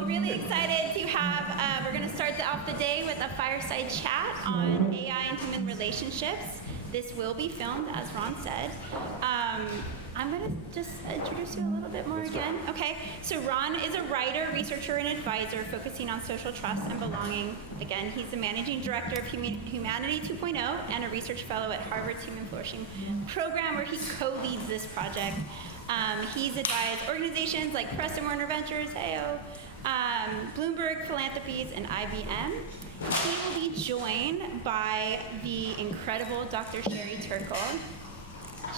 So really excited to have, we're going to start off the day with a fireside chat on AI and human relationships. This will be filmed, as Ron said. I'm going to just introduce you a little bit more again. Okay, so Ron is a writer, researcher, and advisor focusing on social trust and belonging. Again, he's the managing director of Humanity 2.0 and a research fellow at Harvard's Human Flourishing Program, where he co-leads this project. He's advised organizations like Preston Warner Ventures, Bloomberg Philanthropies, and IBM. He will be joined by the incredible Dr. Sherry Turkle.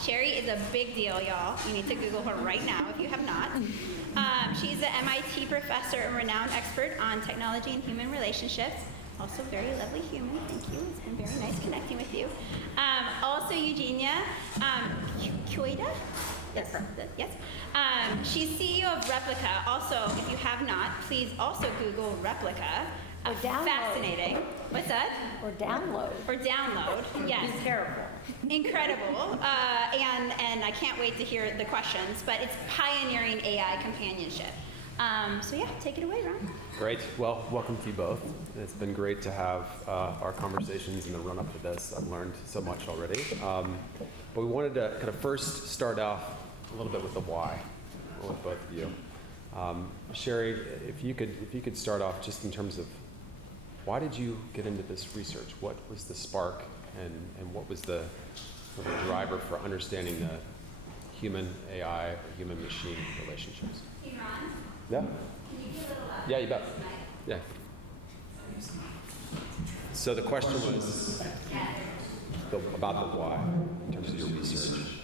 Sherry is a big deal, y'all. You need to Google her right now if you have not. She's an MIT professor and renowned expert on technology and human relationships. Also very lovely human, thank you. It's been very nice connecting with you. Also Eugenia Kuyda? Yes. Yes. She's CEO of Replika. Also, if you have not, please also Google Replika. Or download. Fascinating. What's that? Or download. Or download. Yes. Be careful. Incredible. And I can't wait to hear the questions, but it's pioneering AI companionship. So yeah, take it away, Ron. Great. Well, welcome to you both. It's been great to have our conversations in the run-up to this. I've learned so much already. But we wanted to kind of first start off a little bit with the why with both of you. Sherry, if you could start off just in terms of why did you get into this research? What was the spark, and what was the sort of driver for understanding the human AI or human machine relationships? Hey, Ron. Yeah. Can you be a little louder? Yeah, you bet. Yeah. So the question was about the why in terms of your research.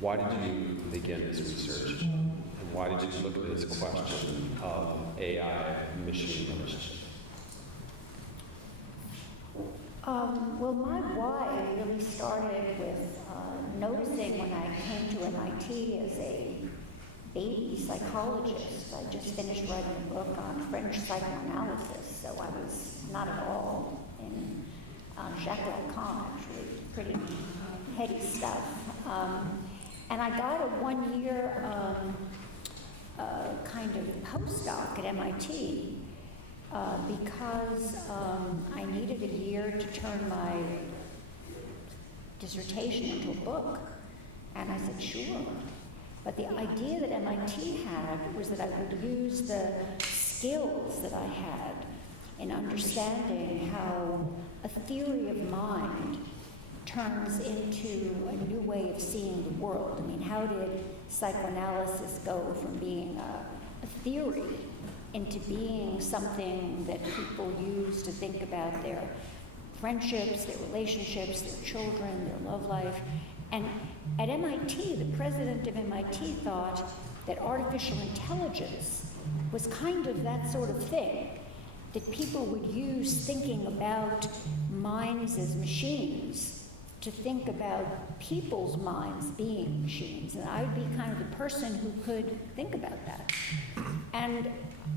Why did you begin this research? And why did you look at this question of AI and machine relationships? Well, my why really started with noticing when I came to MIT as a baby psychologist. I just finished writing a book on French psychoanalysis, so I was not at all in Jacques Lacan, actually, pretty heady stuff. And I got a one-year kind of postdoc at MIT because I needed a year to turn my dissertation into a book. And I said, sure. But the idea that MIT had was that I would use the skills that I had in understanding how a theory of mind turns into a new way of seeing the world. I mean, how did psychoanalysis go from being a theory into being something that people use to think about their friendships, their relationships, their children, their love life? And at MIT, the president of MIT thought that artificial intelligence was kind of that sort of thing, that people would use thinking about minds as machines to think about people's minds being machines. And I would be kind of the person who could think about that. And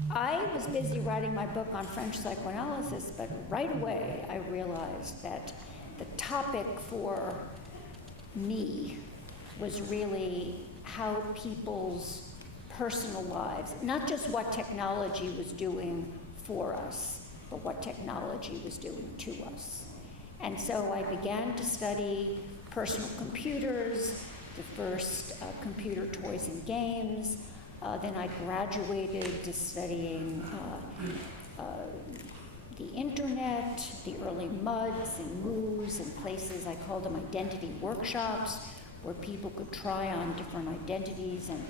I was busy writing my book on French psychoanalysis, but right away I realized that the topic for me was really how people's personal lives, not just what technology was doing for us, but what technology was doing to us. And so I began to study personal computers, the first computer toys and games. Then I graduated to studying the internet, the early MUDs and MOOs and places, I called them identity workshops, where people could try on different identities and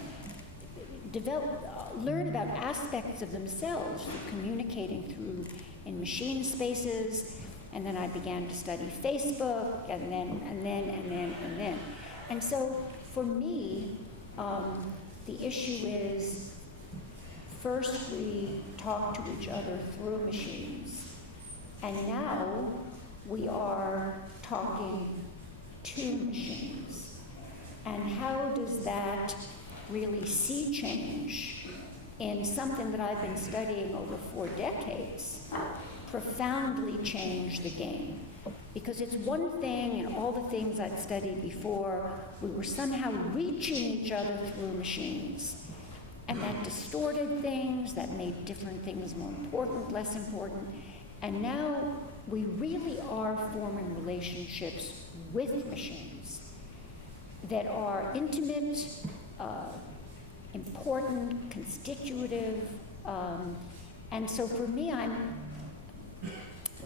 learn about aspects of themselves through communicating through in machine spaces. And then I began to study Facebook, and then. And so for me, the issue is, first we talk to each other through machines, and now we are talking to machines. And how does that really sea change in something that I've been studying over 4 decades, profoundly change the game? Because it's one thing, and all the things I'd studied before, we were somehow reaching each other through machines. And that distorted things, that made different things more important, less important. And now we really are forming relationships with machines that are intimate, important, constitutive. And so for me,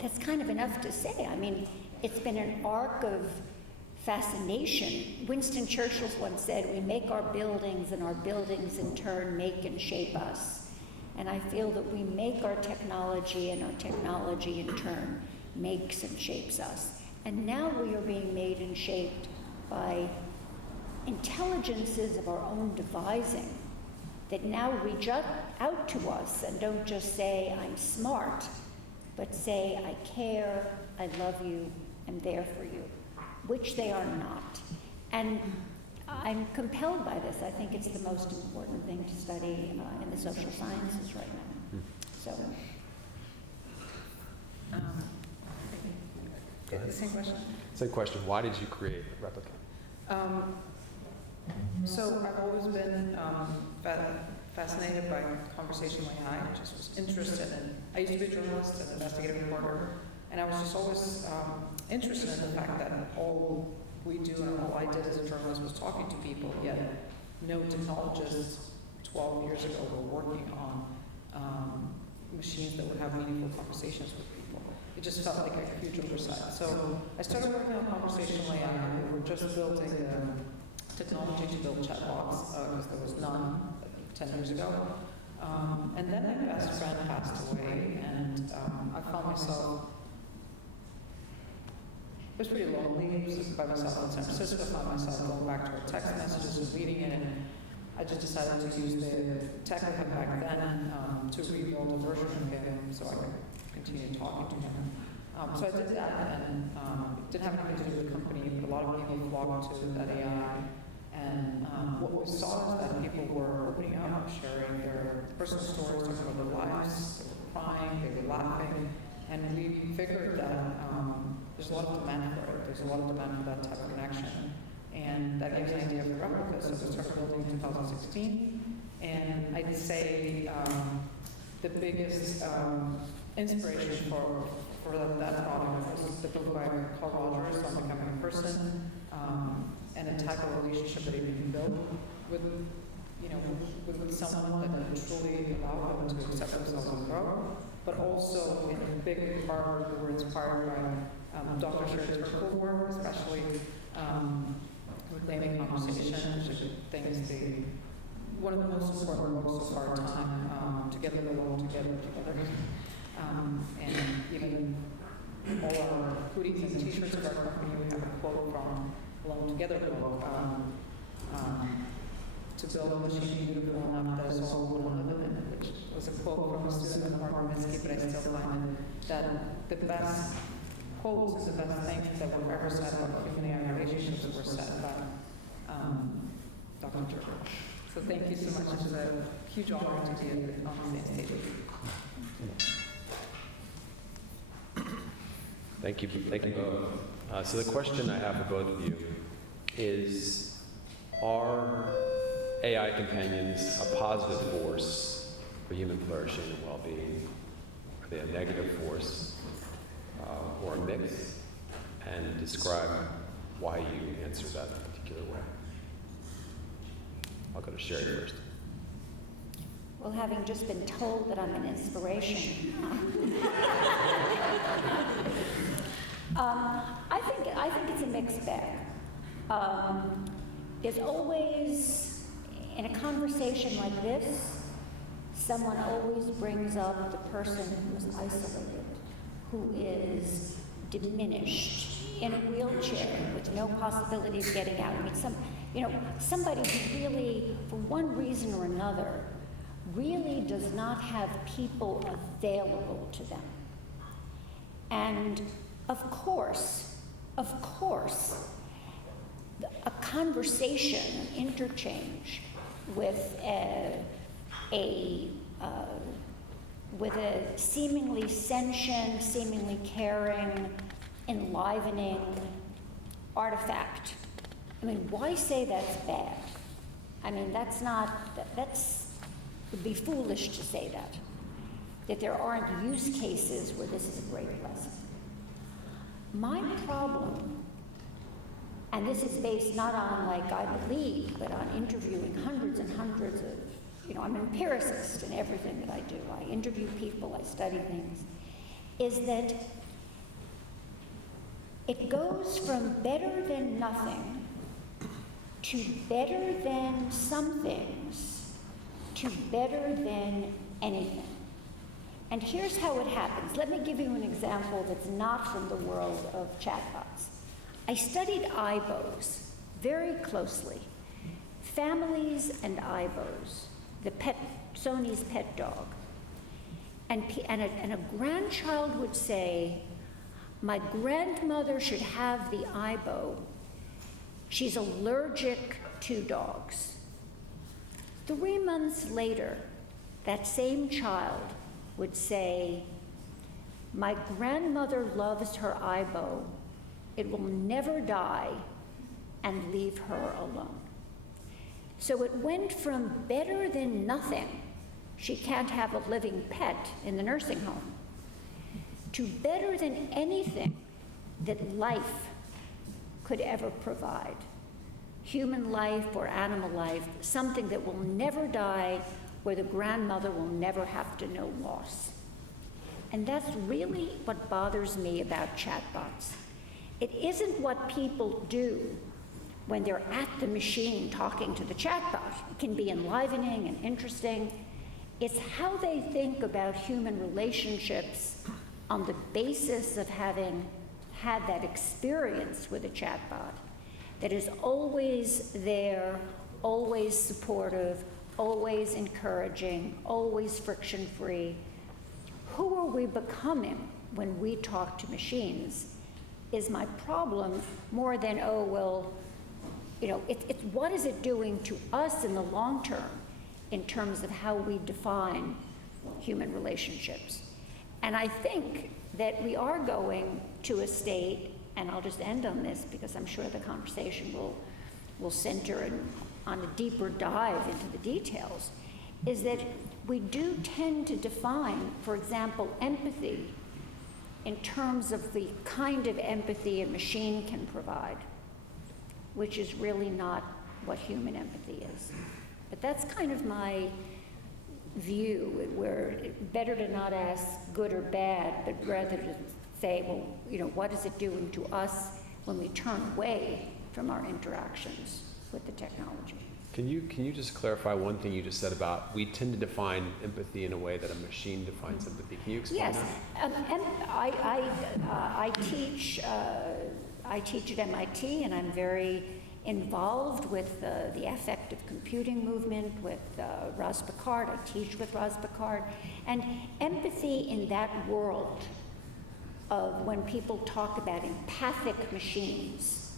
that's kind of enough to say. I mean, it's been an arc of fascination. Winston Churchill once said, we make our buildings and our buildings in turn make and shape us. And I feel that we make our technology and our technology in turn makes and shapes us. And now we are being made and shaped by intelligences of our own devising that now reach out to us and don't just say, I'm smart, but say, I care, I love you, I'm there for you, which they are not. And I'm compelled by this. I think it's the most important thing to study in the social sciences right now. So. Same question. Same question. Why did you create Replika? So I've always been fascinated by conversational AI. I just was interested in. I used to be a journalist and investigative reporter, and I was just always interested in the fact that all we do and all I did as a journalist was talking to people, yet no technologists 12 years ago were working on machines that would have meaningful conversations with people. It just felt like a huge oversight. So I started working on conversational AI. We were just building the technology to build chatbots because there was none 10 years ago. And then my best friend passed away, and I found myself. It was pretty lonely. I was by myself in San Francisco. I found myself going back to our text messages and reading it, and I just decided to use the tech I had back then to rebuild a version of him so I could continue talking to him. So I did that, and it didn't have anything to do with the company, but a lot of people flocked to that AI. And what we saw is that people were opening up, sharing their personal stories, talking about their lives. They were crying, they were laughing, and we figured that there's a lot of demand for it. There's a lot of demand for that type of connection. And that gave us an idea for Replika, so we started building in 2016. And I'd say the biggest inspiration for that product was the book by Carl Rogers on Becoming a Person, and a type of relationship that you can build with someone that can truly allow them to accept themselves and grow. But also, in a big part, we were inspired by Dr. Sherry Turkle work, especially reclaiming conversation, which I think is one of the most important books of our time. Together, alone, together. And even all our hoodies and T-shirts of our company, we have a quote from Alone Together book. To build a machine beautiful enough that is all one live in, which was a quote from a student of Martin Minsky, but I still find that the best quotes and the best things that were ever said about human AI relationships were said by Dr. Turkle. So thank you so much. It's a huge honor to be on the same stage with you. Thank you both. So the question I have for both of you is, are AI companions a positive force for human flourishing and well-being? Are they a negative force or a mix? And describe why you answer that in a particular way. I'll go to Sherry first. Well, having just been told that I'm an inspiration, I think it's a mixed bag. There's always, in a conversation like this, someone always brings up the person who's isolated, who is diminished, in a wheelchair with no possibility of getting out. I mean, somebody who really, for one reason or another, really does not have people available to them. And of course, a conversation, an interchange with a seemingly sentient, seemingly caring, enlivening artifact. I mean, why say that's bad? I mean, that's would be foolish to say that there aren't use cases where this is a great lesson. My problem, and this is based not on like I believe, but on interviewing hundreds and hundreds of, I'm an empiricist in everything that I do. I interview people, I study things, is that it goes from better than nothing to better than some things to better than anything. And here's how it happens. Let me give you an example that's not from the world of chatbots. I studied IBOs very closely. Families and IBOs, Sony's pet dog. And a grandchild would say, my grandmother should have the IBO. She's allergic to dogs. 3 months later, that same child would say, my grandmother loves her IBO. It will never die, and leave her alone. So it went from better than nothing, she can't have a living pet in the nursing home, to better than anything that life could ever provide. Human life or animal life, something that will never die, where the grandmother will never have to know loss. And that's really what bothers me about chatbots. It isn't what people do when they're at the machine talking to the chatbot. It can be enlivening and interesting. It's how they think about human relationships on the basis of having had that experience with a chatbot that is always there, always supportive, always encouraging, always friction-free. Who are we becoming when we talk to machines is my problem, more than, it's what is it doing to us in the long term in terms of how we define human relationships. And I think that we are going to a state, and I'll just end on this because I'm sure the conversation will center on a deeper dive into the details, is that we do tend to define, for example, empathy in terms of the kind of empathy a machine can provide, which is really not what human empathy is. But that's kind of my view, where it's better to not ask good or bad, but rather to say, what is it doing to us when we turn away from our interactions with the technology? Can you just clarify one thing you just said about we tend to define empathy in a way that a machine defines empathy? Can you explain yes. that? I teach at MIT, and I'm very involved with the affective computing movement with Ros Picard. I teach with Ros Picard. And empathy in that world of when people talk about empathic machines,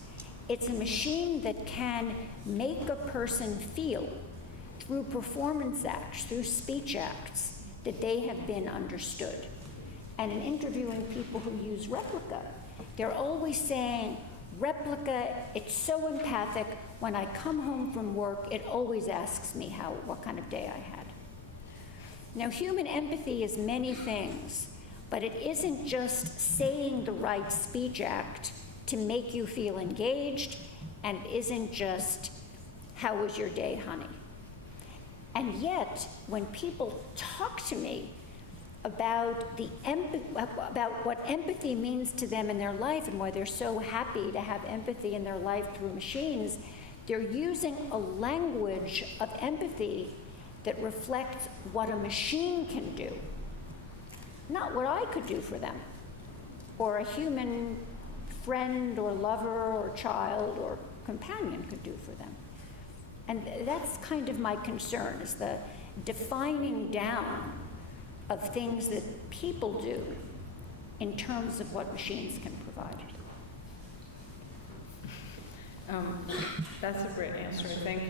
it's a machine that can make a person feel through performance acts, through speech acts, that they have been understood. And in interviewing people who use Replika, they're always saying, Replika, it's so empathic. When I come home from work, it always asks me what kind of day I had. Now, human empathy is many things, but it isn't just saying the right speech act to make you feel engaged, and it isn't just, how was your day, honey? And yet, when people talk to me about what empathy means to them in their life and why they're so happy to have empathy in their life through machines, they're using a language of empathy that reflects what a machine can do, not what I could do for them, or a human friend or lover or child or companion could do for them. And that's kind of my concern, is the defining down of things that people do in terms of what machines can provide. That's a great answer, I think.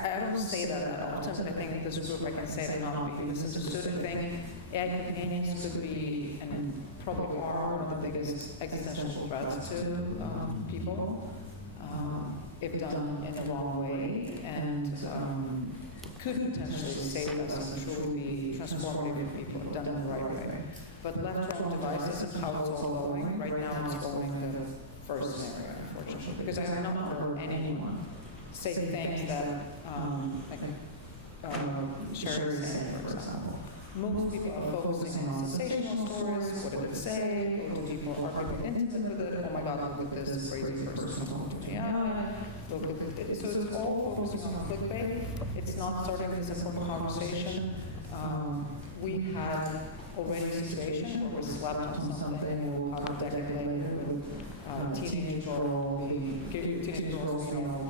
I don't say that often, but I think this group I can say that not be misunderstood. I think AI companions could be an probably are one of the biggest existential threats to people if done in the wrong way, and could potentially save us and truly be transformative for people if done in the right way. But left to our own devices and how it's all going, right now it's going the first scenario, unfortunately, because I have not heard anyone say things that, Sherry was saying, for example. Most people are focusing on sensational stories. What did it say? Are people intimate with it? Oh my God, look at this crazy person talking to AI. Look at this. So it's all focusing on clickbait. It's not starting this important conversation. We had already a situation where we slept on something, we'll have a decade later with teenage girls,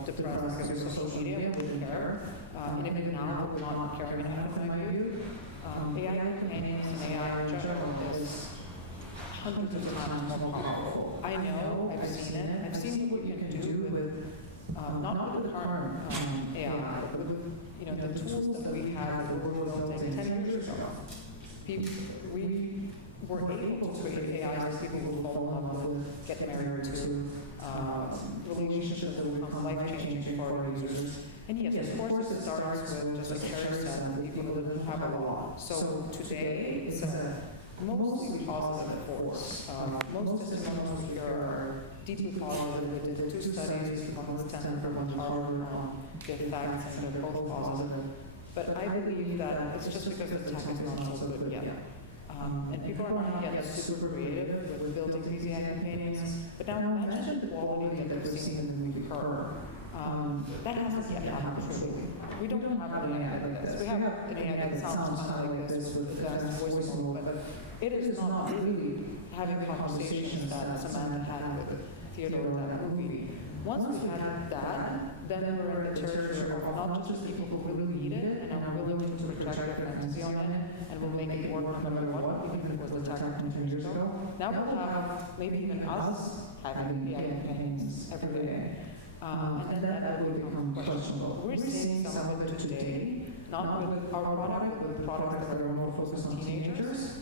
depressed because of social media, we didn't care. And even now, we're not caring enough, in my view. AI companions and AI in general is hundreds of times more powerful. I know, I've seen it. I've seen what we can do with, not with the current AI, but with the tools that we have that we were building 10 years ago. We were able to create AIs that people will fall in love with, get married to, relationships that will become life-changing for our users. And yes, of course, it starts with, just like Sherry said, the people that have a lot. So today, it's a mostly positive force. Most testimonials we hear are deeply positive. We did 2 studies, one with Stanford, one Harvard, on the effects, and they're both positive. But I believe that it's just because the tech is not so good yet. And people are not yet super creative with building these AI companions. But now imagine the quality that they've seen in the movie Her. That hasn't yet happened truly. We don't have an AI like this. We have an AI that sounds kind of like this with advanced voice mode, but it is not really having conversations that Samantha had with Theodore in that movie. Once we had that, then we're in the territory of not just people who really need it and are willing to project their fantasy on it and will make it work no matter what, even if it was the tech 10 years ago. Now we'll have maybe even us having AI companions every day. And then that will become questionable. We're seeing some of it today, not with our product, but with products that are more focused on teenagers,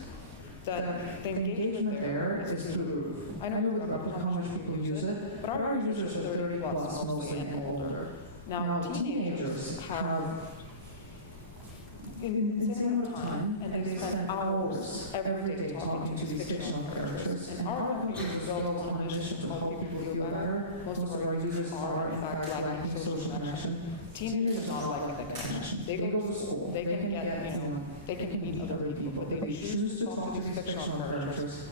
that the engagement there is through the roof. I don't know how much people use it, but our users are 30 plus mostly and older. Now, teenagers have insane amount of time, and they spend hours every day talking to these fictional characters. And our company is developed on a mission to help people feel better. Most of our users are, in fact, lacking social connection. Teenagers are not liking that connection. They go to school, they can get, they can meet other people, but they choose to talk to these fictional characters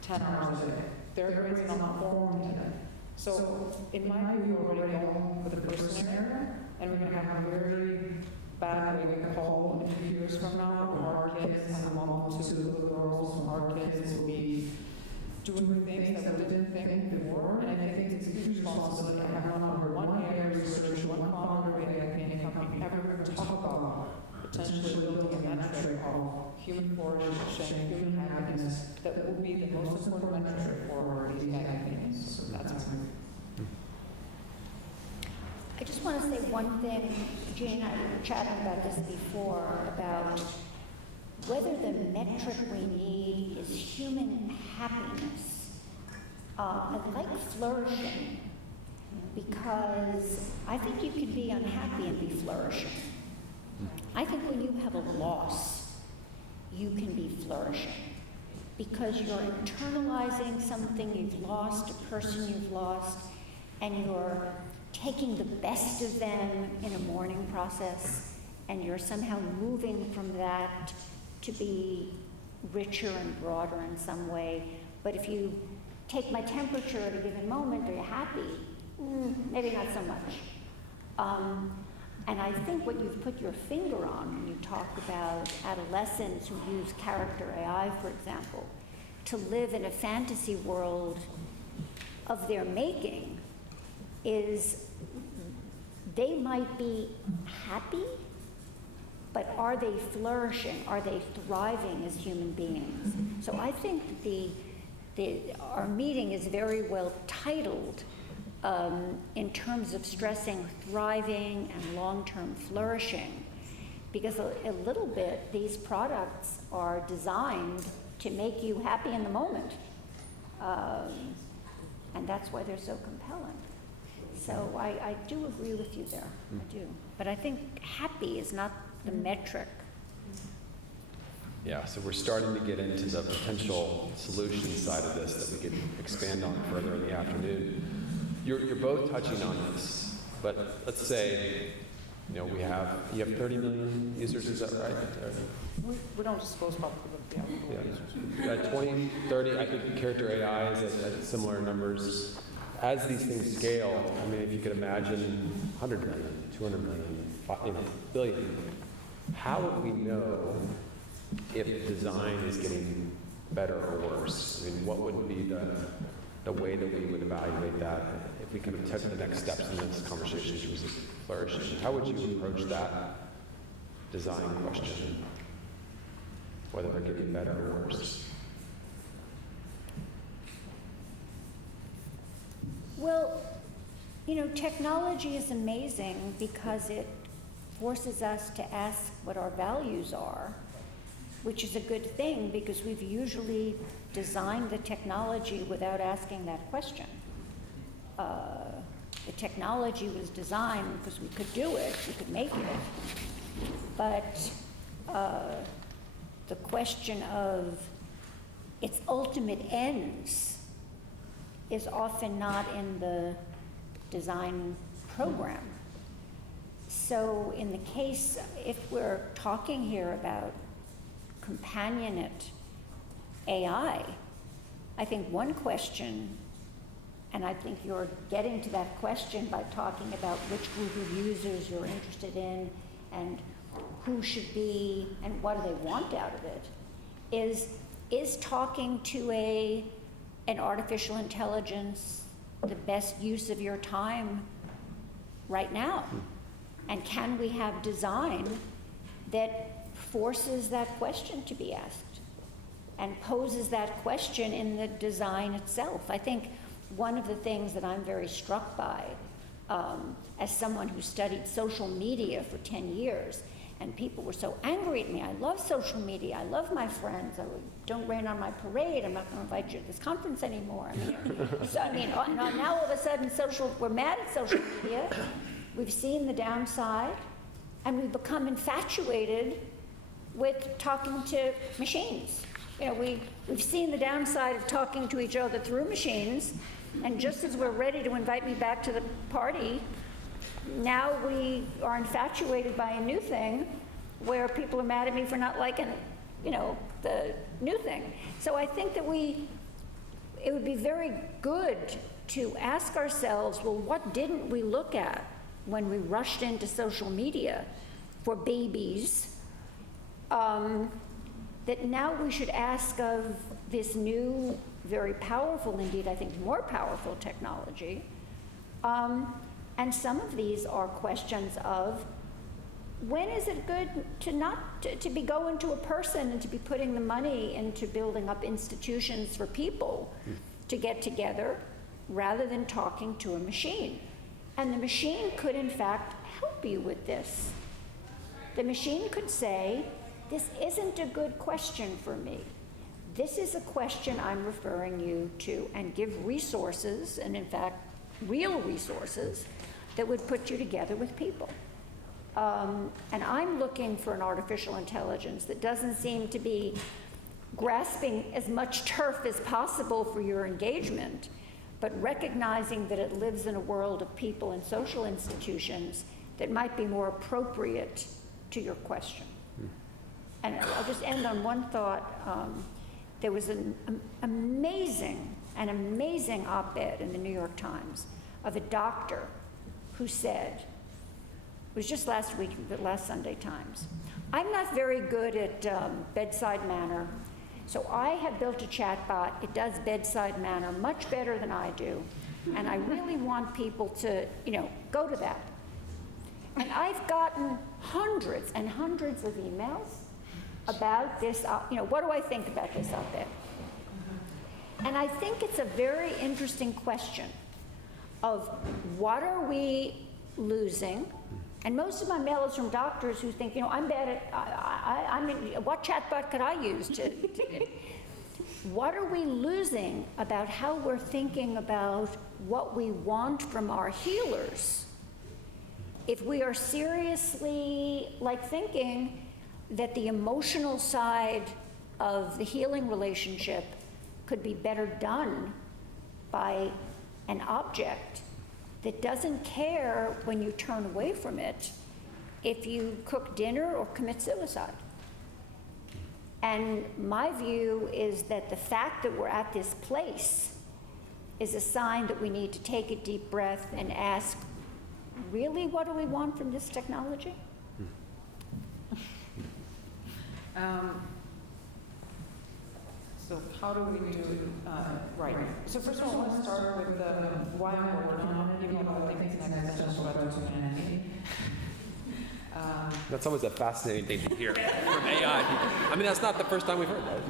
10 hours a day. Their brains are not formed yet. So, in my view, we're already going for the first scenario, and we're going to have a very bad wake-up call in a few years from now, where our kids and mom to little girls from our kids will be doing things that we didn't think before. And I think it's a huge responsibility. I have not heard one AI researcher, one founder of AI company ever talk about potentially building a metric of human flourishing, human happiness that will be the most important metric for these AI companies. So that's my view. I just want to say one thing. Jane and I were chatting about this before, about whether the metric we need is human happiness. I like flourishing because I think you can be unhappy and be flourishing. I think when you have a loss, you can be flourishing because you're internalizing something you've lost, a person you've lost, and you're taking the best of them in a mourning process, and you're somehow moving from that to be richer and broader in some way. But if you take my temperature at a given moment, are you happy? Maybe not so much. And I think what you've put your finger on when you talk about adolescents who use character AI, for example, to live in a fantasy world of their making, is they might be happy, but are they flourishing? Are they thriving as human beings? So I think our meeting is very well titled in terms of stressing thriving and long-term flourishing, because a little bit these products are designed to make you happy in the moment. And that's why they're so compelling. So I do agree with you there, I do. But I think happy is not the metric. Yeah, so we're starting to get into the potential solution side of this that we could expand on further in the afternoon. You're both touching on this, but let's say, you have 30 million users, is that right? We don't disclose publicly, but yeah. 20, 30, I think character AI is at similar numbers. As these things scale, I mean, if you could imagine 100 million, 200 million, billion, how would we know if design is getting better or worse? I mean, what would be the way that we would evaluate that if we kind of took the next steps in this conversation towards flourishing? How would you approach that design question, whether they're getting better or worse? Well, technology is amazing because it forces us to ask what our values are, which is a good thing because we've usually designed the technology without asking that question. The technology was designed because we could do it, we could make it, but the question of its ultimate ends is often not in the design program. So in the case, if we're talking here about companionate AI, I think one question, and I think you're getting to that question by talking about which group of users you're interested in and who should be and what do they want out of it, is talking to an artificial intelligence the best use of your time right now? And can we have design that forces that question to be asked and poses that question in the design itself? I think one of the things that I'm very struck by, as someone who studied social media for 10 years, and people were so angry at me. I love social media. I love my friends. Don't rain on my parade. I'm not going to invite you to this conference anymore. Now all of a sudden, we're mad at social media. We've seen the downside, and we've become infatuated with talking to machines. We've seen the downside of talking to each other through machines, and just as we're ready to invite me back to the party, now we are infatuated by a new thing where people are mad at me for not liking, the new thing. So I think that it would be very good to ask ourselves, well, what didn't we look at when we rushed into social media for babies, that now we should ask of this new, very powerful, indeed I think more powerful technology. And some of these are questions of, when is it good to be going to a person and to be putting the money into building up institutions for people to get together rather than talking to a machine? And the machine could in fact help you with this. The machine could say, this isn't a good question for me. This is a question I'm referring you to, and give resources, and in fact, real resources, that would put you together with people. And I'm looking for an artificial intelligence that doesn't seem to be grasping as much turf as possible for your engagement, but recognizing that it lives in a world of people and social institutions that might be more appropriate to your question. And I'll just end on one thought. There was an amazing op-ed in the New York Times of a doctor who said, it was just last week, the last Sunday Times, I'm not very good at bedside manner, so I have built a chatbot. It does bedside manner much better than I do, and I really want people to, go to that. And I've gotten hundreds and hundreds of emails about this, what do I think about this op-ed? And I think it's a very interesting question of what are we losing? And most of my mail is from doctors who think, I'm bad at, what chatbot could I use to what are we losing about how we're thinking about what we want from our healers if we are seriously thinking that the emotional side of the healing relationship could be better done by an object that doesn't care when you turn away from it if you cook dinner or commit suicide? And my view is that the fact that we're at this place is a sign that we need to take a deep breath and ask, really, what do we want from this technology? So how do we do it right? So first of all, I want to start with why I'm working on it, even though I think it's an existential threat to humanity. That's always a fascinating thing to hear from AI people. I mean, that's not the first time we've heard that.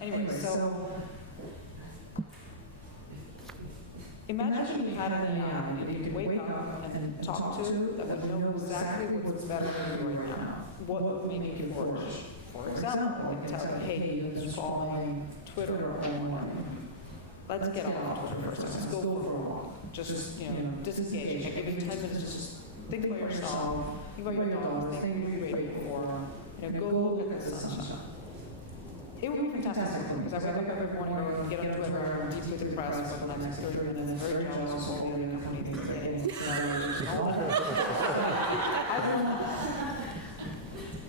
Anyway, so imagine you had an AI that you could wake up and talk to that would know exactly what's better for you right now. What would make you flourish? For example, it tell you, hey, you're scrolling Twitter all morning. Let's get off Twitter first. Let's go for a walk. Just, disengage. I give you 10 minutes. Just think about yourself. Think about your dogs. Think what you're grateful for. Go look at the sunshine. It would be fantastic because I wake up every morning, I get on Twitter, I'm deeply depressed for the next 30 minutes, very jealous of all the other companies that are getting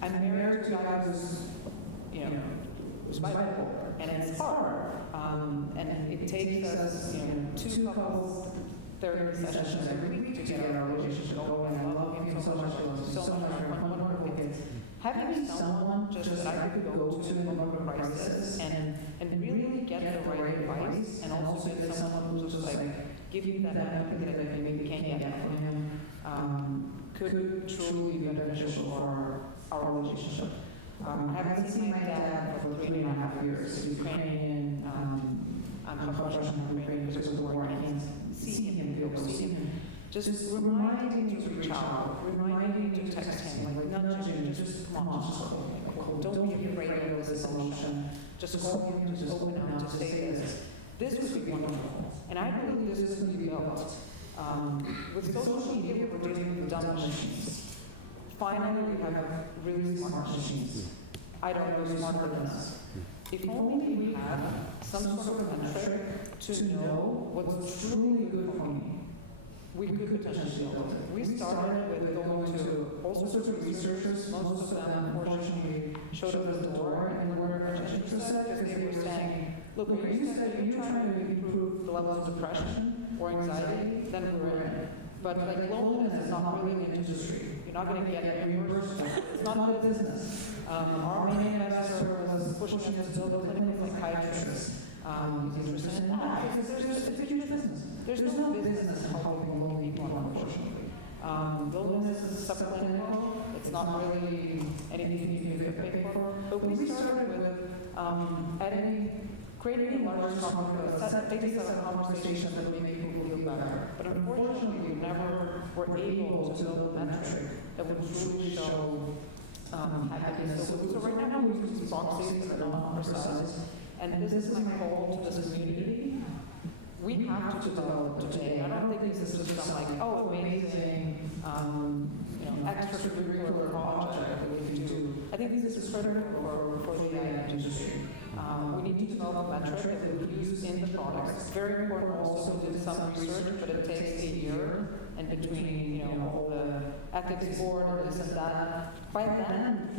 I'm married to a guy who's bipolar, and it's hard. And it takes us, 2 couples therapy sessions every week to get our relationship going. I love him so much. I love him so much. Wonderful kids. Having someone just that I could go to in a moment of crisis and really get the right advice, and also get someone who's just give you that empathy that I maybe can't get from him, could truly be beneficial for our relationship. I haven't seen my dad for 3.5 years. He's Ukrainian. I'm half Russian, half Ukrainian because of the war. I can't see him, be able to see him. Just reminding him to reach out, reminding him to text him, nudging him, just come on, just don't be afraid of this emotion. Just call him, just open up, just say this. This would be wonderful. And I believe this is going to be built. With social media, we're dealing with dumb machines. Finally, we have really smart machines. I don't know smarter than us. If only we had some sort of metric to know what's truly good for me, we could potentially build it. We started with going to all sorts of researchers. Most of them, unfortunately, showed up at the door and were interested because they were saying, look, when you said you're trying to improve the levels of depression or anxiety, then we're in. But loneliness is not really an industry. You're not going to get reimbursed. It's not a business. Our main investor was pushing us to build a clinical psychiatrist. He's interested in that because it's a huge business. There's no business in helping lonely people, unfortunately. Loneliness is subclinical. It's not really anything you can get paid for. But we started with creating a larger conversation that would make people feel better. But unfortunately, we never were able to build a metric that would truly show happiness. So right now we use these boxes that are not precise. And this is my call to this community. We have to develop today. I don't think this is just some amazing, extracurricular project that we can do. I think this is critical for the industry. We need to develop a metric that we can use in the products. It's very important also to do some research, but it takes a year, and between all the ethics board and this and that. By then,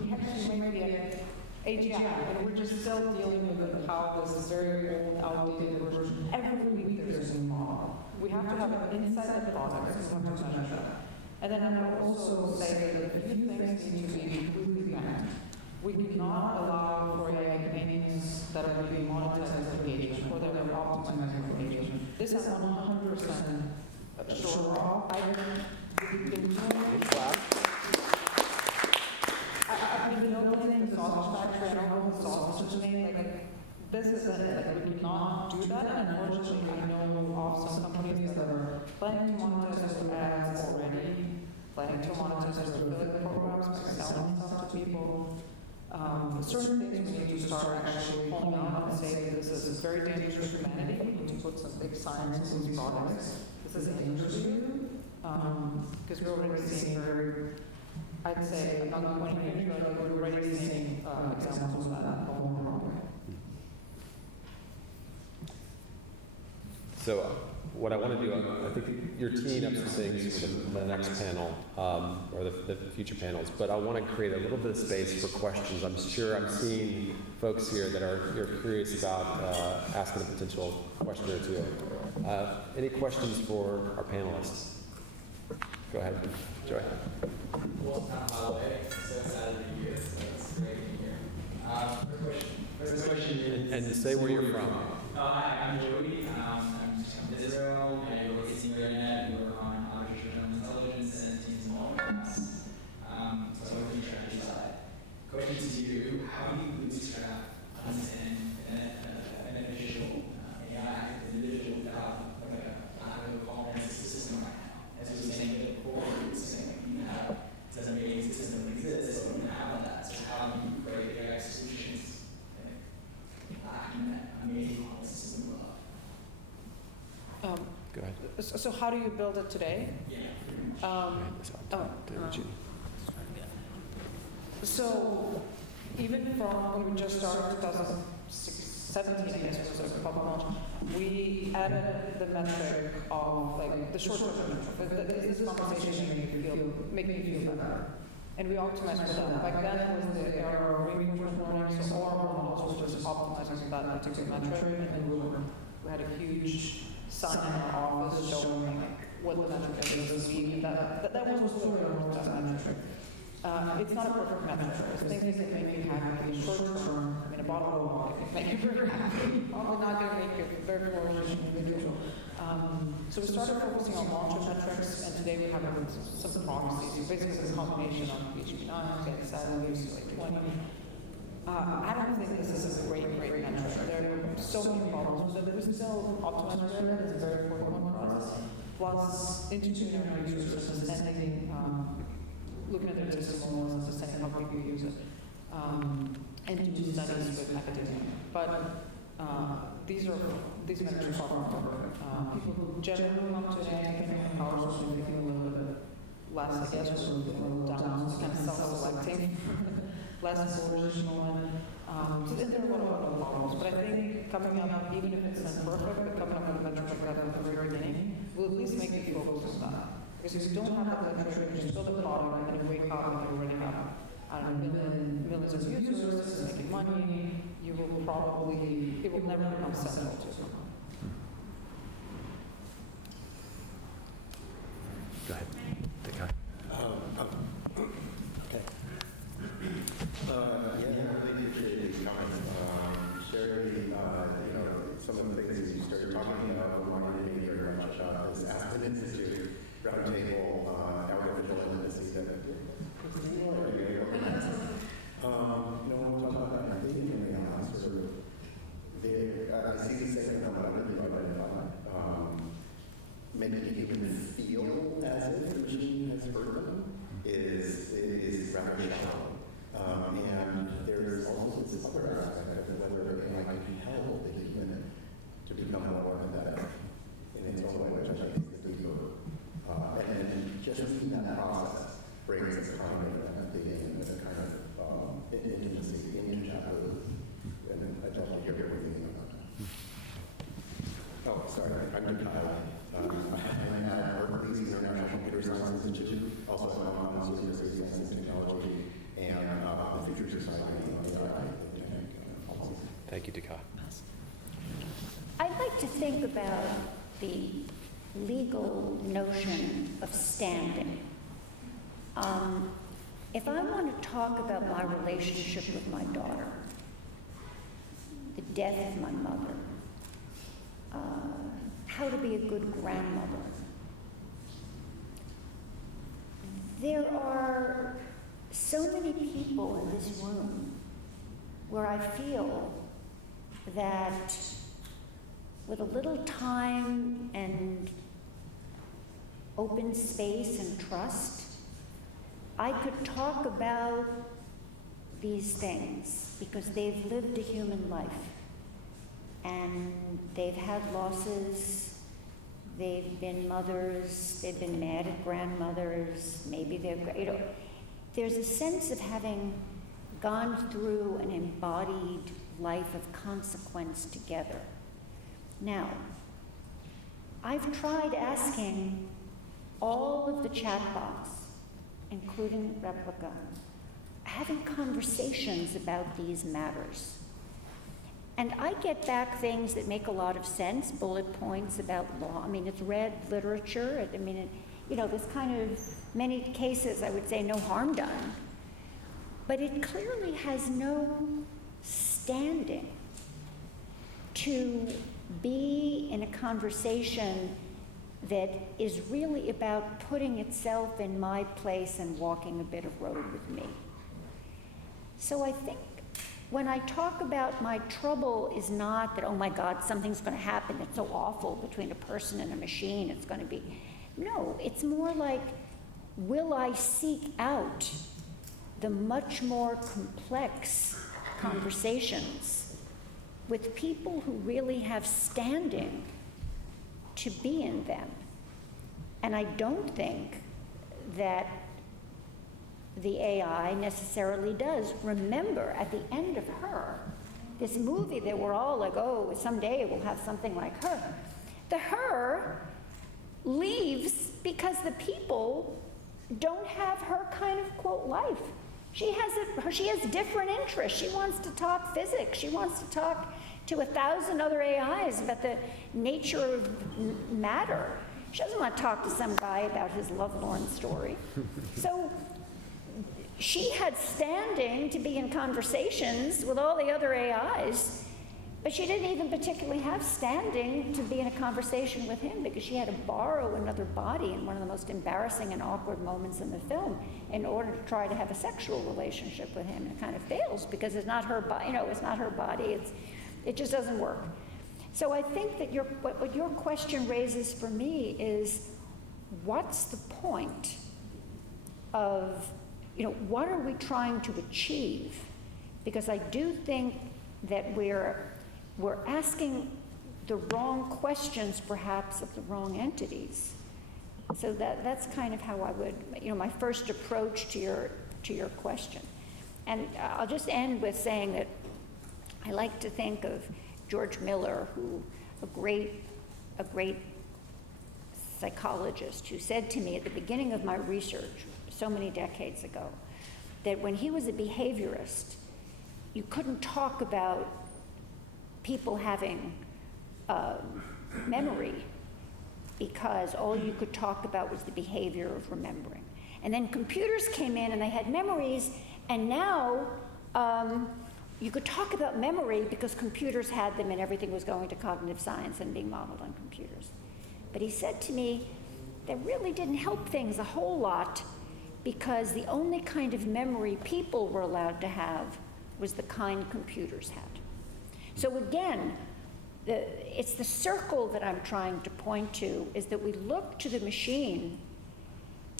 we actually might be at AGI, and we're just still dealing with how this is very old, outdated version. Every week there's a new model. We have to have an inside the products, and we have to measure that. And then I would also say that a few things need to be completely banned. We cannot allow for AI campaigns that are being monetized as engagement, or that are optimized for engagement. This is 100% sure of. I've been building the sausage factory. I don't know the sausage is made. This is it. We cannot do that. And unfortunately, I know of some companies that are planning to monetize through ads already. planning to monetize through affiliate programs by selling stuff to people. Certain things we need to start actually pulling out and say that this is very dangerous for humanity. We need to put some big signs in these products. This is dangerous to you. Because we're already seeing I'd say, not pointing fingers, but we're already seeing examples of that going wrong. So what I want to do, I think you're teeing up some things for the next panel, or the future panels, but I want to create a little bit of space for questions. I'm sure I'm seeing folks here that you're curious about asking a potential question or two. Any questions for our panelists? Go ahead, Joy. Well, it's not my way, so excited to be here, so it's great to be here. First question is... And say where you're from. Hi, I'm Jody. I'm from Israel. I work at Senior Internet. We work on artificial intelligence and teams involved in us. So I work in the strategy side. Question to you, how do you bootstrap understand an official AI, an individual without like a lack of a comprehensive system right now? As you were saying before, you were saying you have doesn't make any system that exists, but we don't have that. So how do you create AI solutions lacking that amazing system of love? Go ahead. So how do you build it today? So even from when we just started 2017, I guess was a public launch, we added the metric of like the short-term metric. Is this conversation make me feel better? And we optimized for that. Back then was the era of reinforcement learning, so all our models were just optimizing for that particular metric, and then we had a huge sign in our office showing what the metric is this week. That was sort of that metric. It's not a perfect metric. There's things that make you happy in the short term. I mean, a bottle of water can make you very happy. Probably not going to make you a very flourishing individual. So we started focusing on long-term metrics, and today we have some proxies. So basically, it's a combination of PHP 9, get 7, UCLA 20. I don't think this is a great metric. There are so many problems, but we still optimize for it. It's a very important one for us. Plus, integrating our users, understanding, looking at their testimonials, understanding how people use it, and do studies with academia. But these metrics are important. People who generally come to an academic power social thinking a little bit less, I guess, or a little down, so kind of self-selecting, less original. So there are a lot of other problems, but I think coming up, even if it's imperfect, but coming up with a metric like that at the very beginning will at least make you focus on that. Because if you don't have that metric, you just build a product and you wake up and you already have, I don't know, millions of users, it's making money, you will probably, it will never become central to you. Go ahead. Take care. Okay. Yeah, I really appreciate these comments. Sherry, some of the things you started talking about reminded me very much about this Aspen Institute roundtable, artificial intimacy that when we talk about dating and AI, sort of, I see the second one, I really identify. Making people feel as if the machine has hurt them is rather shallow. And there's also this other aspect of whether AI can help the human to become more empathetic in its own way, which I think is the deeper. And just in that process brings a kind of empathy and a kind of intimacy into that loop. And I'd love to hear what you think about that. Oh, sorry, I'm Kyle. I'm at Berkeley's International Computer Science Institute, also at Salon, University of Science and Technology, and the Future Society on AI. Thank you, Dika. I'd like to think about the legal notion of standing. If I want to talk about my relationship with my daughter, the death of my mother, how to be a good grandmother, there are so many people in this room where I feel that with a little time and open space and trust, I could talk about these things because they've lived a human life. And they've had losses, they've been mothers, they've been mad at grandmothers, maybe they're, there's a sense of having gone through an embodied life of consequence together. Now, I've tried asking all of the chatbots, including Replika, having conversations about these matters. And I get back things that make a lot of sense, bullet points about law. I mean, it's read literature. I mean, there's kind of many cases, I would say, no harm done. But it clearly has no standing to be in a conversation that is really about putting itself in my place and walking a bit of road with me. So I think when I talk about my trouble is not that, oh my God, something's going to happen that's so awful between a person and a machine, it's going to be. No, it's more like, will I seek out the much more complex conversations with people who really have standing to be in them? And I don't think that the AI necessarily does. Remember, at the end of Her, this movie that we're all like, oh, someday we'll have something like Her. The Her leaves because the people don't have her kind of, quote, life. She has different interests. She wants to talk physics. She wants to talk to 1,000 other AIs about the nature of matter. She doesn't want to talk to some guy about his lovelorn story. So she had standing to be in conversations with all the other AIs, but she didn't even particularly have standing to be in a conversation with him because she had to borrow another body in one of the most embarrassing and awkward moments in the film in order to try to have a sexual relationship with him. And it kind of fails because it's not her body, it's not her body, it just doesn't work. So I think that what your question raises for me is, what's the point of, what are we trying to achieve? Because I do think that we're asking the wrong questions, perhaps, of the wrong entities. So that's kind of how I would, my first approach to your question. And I'll just end with saying that I like to think of George Miller, who a great psychologist, who said to me at the beginning of my research so many decades ago that when he was a behaviorist, you couldn't talk about people having memory because all you could talk about was the behavior of remembering. And then computers came in and they had memories, and now you could talk about memory because computers had them and everything was going to cognitive science and being modeled on computers. But he said to me, that really didn't help things a whole lot because the only kind of memory people were allowed to have was the kind computers had. So again, it's the circle that I'm trying to point to, is that we look to the machine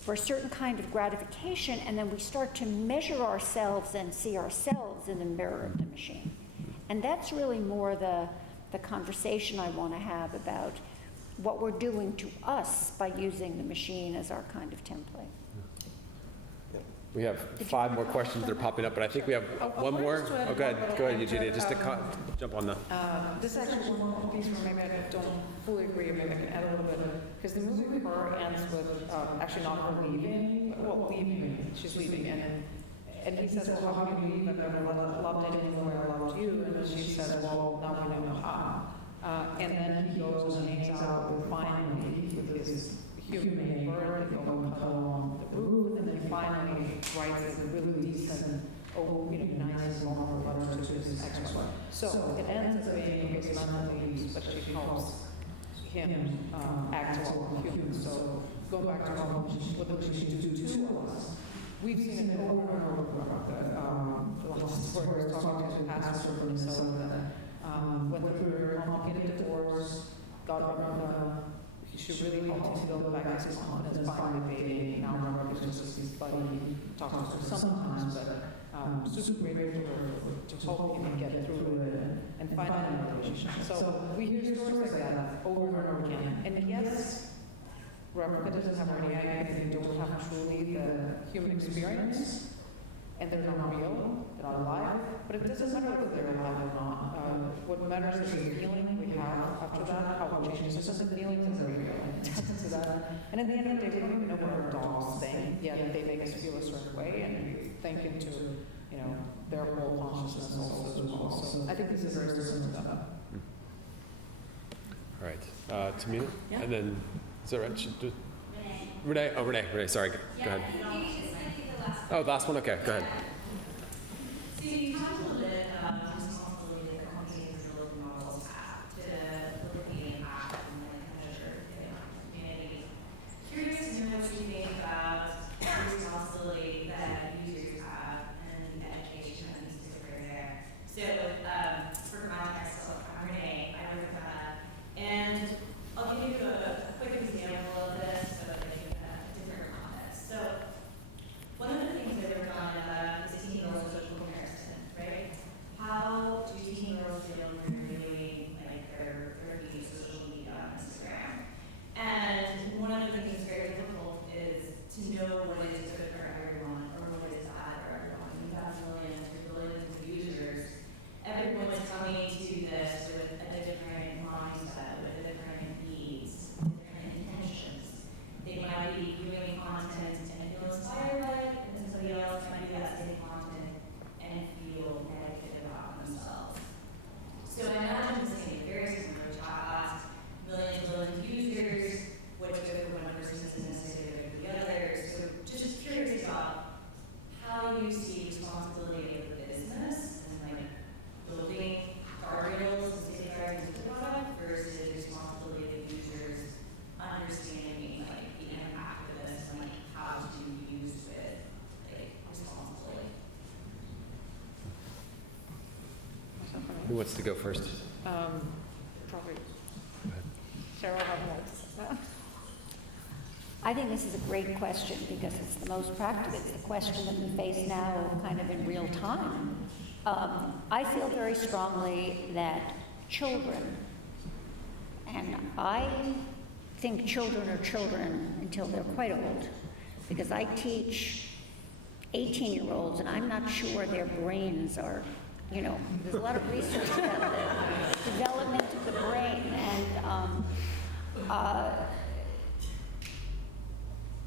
for a certain kind of gratification, and then we start to measure ourselves and see ourselves in the mirror of the machine. And that's really more the conversation I want to have about what we're doing to us by using the machine as our kind of template. We have 5 more questions that are popping up, but I think we have one more. Oh, go ahead, Eugenia, just to jump on the. This is actually one piece where maybe I don't fully agree, or maybe I can add a little bit, because the movie Her ends with actually not her leaving, she's leaving, and he says, well, how can you leave? I've never loved anyone the way I loved you, and she says, well, now we know how. And then he goes and hangs out with finally with his human neighbor, they go and cuddle on the roof, and then finally writes a really decent, nice, vulnerable letter to his ex-wife. So it ends as being his mother leaves, but she helps him act as a human. So going back to what the machines do to us, we've seen it over and over. The last word I was talking to a pastor from Minnesota that went through a very complicated divorce, got she really helped him build back his confidence by debating. Now Robert is just his buddy, talks to him sometimes, but super grateful to help him get through it and find a relationship. So we hear stories like that over and over again. And yes, Replika doesn't have any idea, they don't have truly the human experience, and they're not real, they're not alive, but it doesn't matter whether they're alive or not. What matters is the feeling we have after that, how it changes us, and the feelings as a real, and it doesn't do that. And at the end of the day, we don't even know what our dogs think, yet they make us feel a certain way, and we think into, their whole consciousness also as well. So I think this is very similar to that. All right, Tamina? Yeah. And then, is that right? Renee? Oh, Renee, sorry, go ahead. Oh, last one, okay, go ahead. So you talked a little bit about the responsibility that companies and building models have to look at the impact and measure community. Curious to know what you think about the responsibility that users have and the education that needs to occur there. So for context, I'm Renee, I work with and I'll give you a quick example of this so that you have a different context. So one of the things that we're on is teen girls social comparison, right? How do teen girls feel when they're doing like their social media on Instagram? And one of the things that's very difficult is to know what is good for everyone or what is bad for everyone. You have millions or billions of users. Everyone is coming to this with a different mindset, with different needs, different intentions. They might be viewing content and feel inspired by it, and somebody else might do that same content and feel negative about themselves. So I imagine this can be very similar to chatbots, millions of users, what's good for one person isn't necessarily good for the other. So just curious about how you see responsibility of the business and like building guardrails and safeguards into the product versus responsibility of the users understanding like the impact of this and like how to use it like responsibly. Who wants to go first? Probably Cheryl have more to say. I think this is a great question because it's the most practical. It's the question that we face now kind of in real time. I feel very strongly that children, and I think children are children until they're quite old, because I teach 18-year-olds and I'm not sure their brains are, there's a lot of research about the development of the brain, and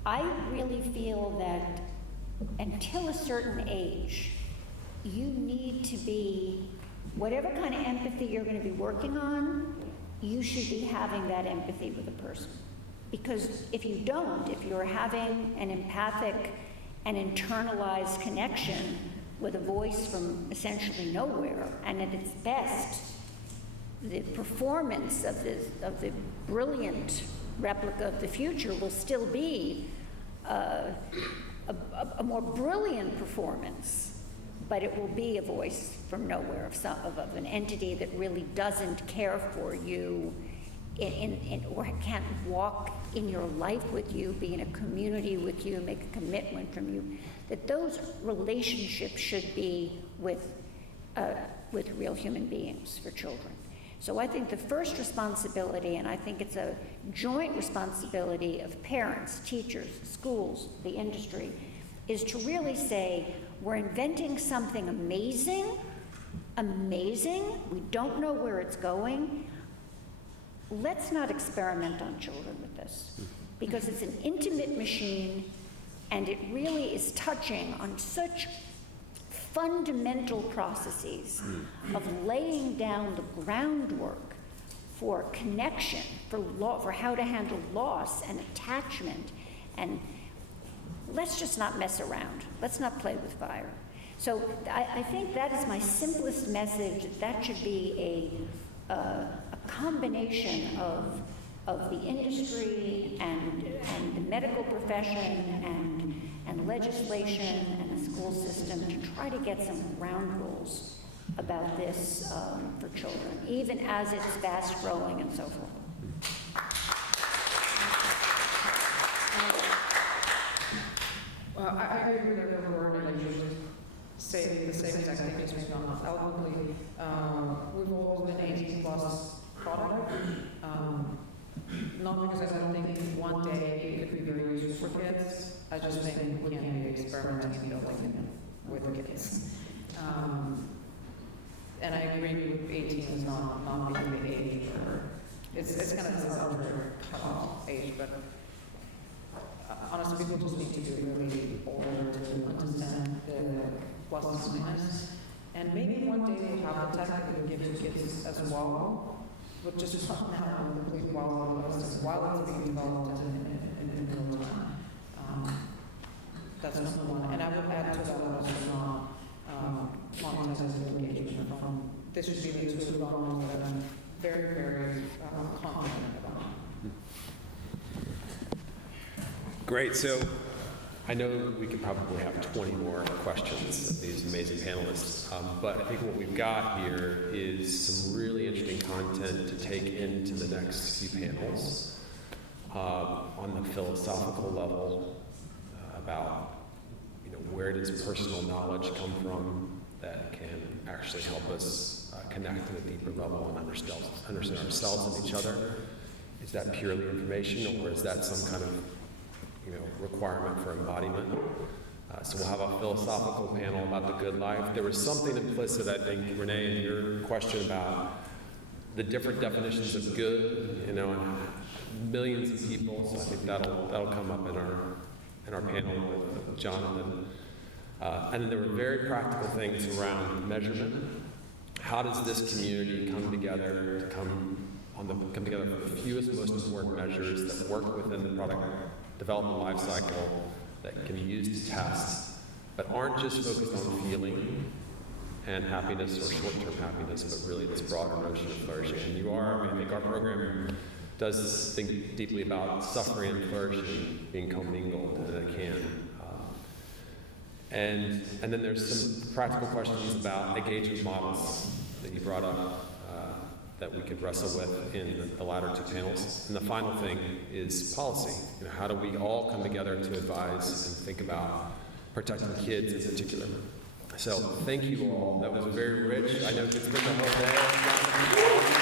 I really feel that until a certain age, you need to be, whatever kind of empathy you're going to be working on, you should be having that empathy with a person. Because if you don't, if you're having an empathic and internalized connection with a voice from essentially nowhere, and at its best, the performance of the brilliant replica of the future will still be a more brilliant performance, but it will be a voice from nowhere of an entity that really doesn't care for you or can't walk in your life with you, be in a community with you, make a commitment from you. That those relationships should be with real human beings for children. So I think the first responsibility, and I think it's a joint responsibility of parents, teachers, schools, the industry, is to really say, we're inventing something amazing, we don't know where it's going. Let's not experiment on children with this, because it's an intimate machine, and it really is touching on such fundamental processes of laying down the groundwork for connection, for how to handle loss and attachment, and let's just not mess around. Let's not play with fire. So I think that is my simplest message. That should be a combination of the industry and the medical profession and legislation and the school system to try to get some ground rules about this for children, even as it's fast growing and so forth. I agree with every word, and I usually say the same exact thing, just maybe not eloquently. We've always been 18+ product. Not because I don't think one day it could be very useful for kids. I just think we can be experimenting and building with kids. And I agree with 18 is not being the age, or it's kind of an arbitrary cutoff age, but honestly, people just need to be really older to understand the pluses and minuses. And maybe one day we'll have the tech that we give to kids as well, but just not now in the complete while it's being developed in real time. That's number one. And I would add to that also monetizing the engagement from this would be the two developments that I'm very, very confident about. Great. So I know we could probably have 20 more questions of these amazing panelists, but I think what we've got here is some really interesting content to take into the next few panels on the philosophical level about where does personal knowledge come from that can actually help us connect at a deeper level and understand ourselves and each other. Is that purely informational, or is that some kind of requirement for embodiment? So we'll have a philosophical panel about the good life. There was something implicit, I think, Renee, in your question about the different definitions of good, and millions of people. So I think that'll come up in our panel with Jonathan. And then there were very practical things around measurement. How does this community come together to come together for the fewest, most important measures that work within the product development life cycle that can be used to test, but aren't just focused on feeling and happiness or short-term happiness, but really this broader notion of flourishing. And I think our program does think deeply about suffering and flourishing being commingled, and it can. And then there's some practical questions about engagement models that you brought up that we could wrestle with in the latter two panels. And the final thing is policy. How do we all come together to advise and think about protecting kids in particular? So thank you all. That was very rich. I know it's been the whole day.